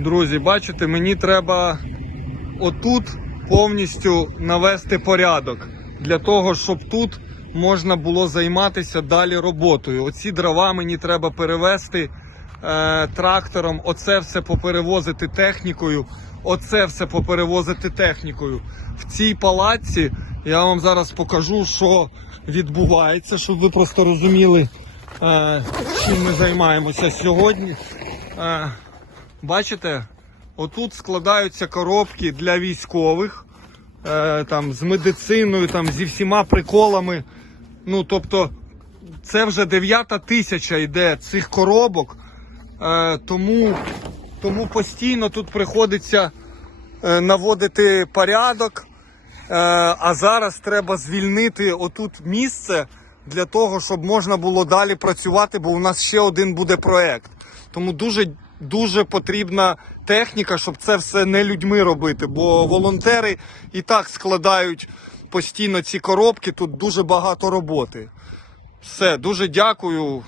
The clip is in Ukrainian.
Друзі, бачите, мені треба отут повністю навести порядок для того, щоб тут можна було займатися далі роботою. Оці дрова мені треба перевести е, трактором, оце все поперевозити технікою, оце все поперевозити технікою. В цій палаці я вам зараз покажу, що відбувається, щоб ви просто розуміли, е, чим ми займаємося сьогодні. Е, Бачите, отут складаються коробки для військових, е, там, з медициною, там, зі всіма приколами. Ну, тобто, це вже дев'ята тисяча йде цих коробок, е, тому, тому постійно тут приходиться е, наводити порядок. Е, а зараз треба звільнити отут місце для того, щоб можна було далі працювати, бо у нас ще один буде проект. Тому дуже дуже потрібна техніка, щоб це все не людьми робити. Бо волонтери і так складають постійно ці коробки. Тут дуже багато роботи. Все, дуже дякую.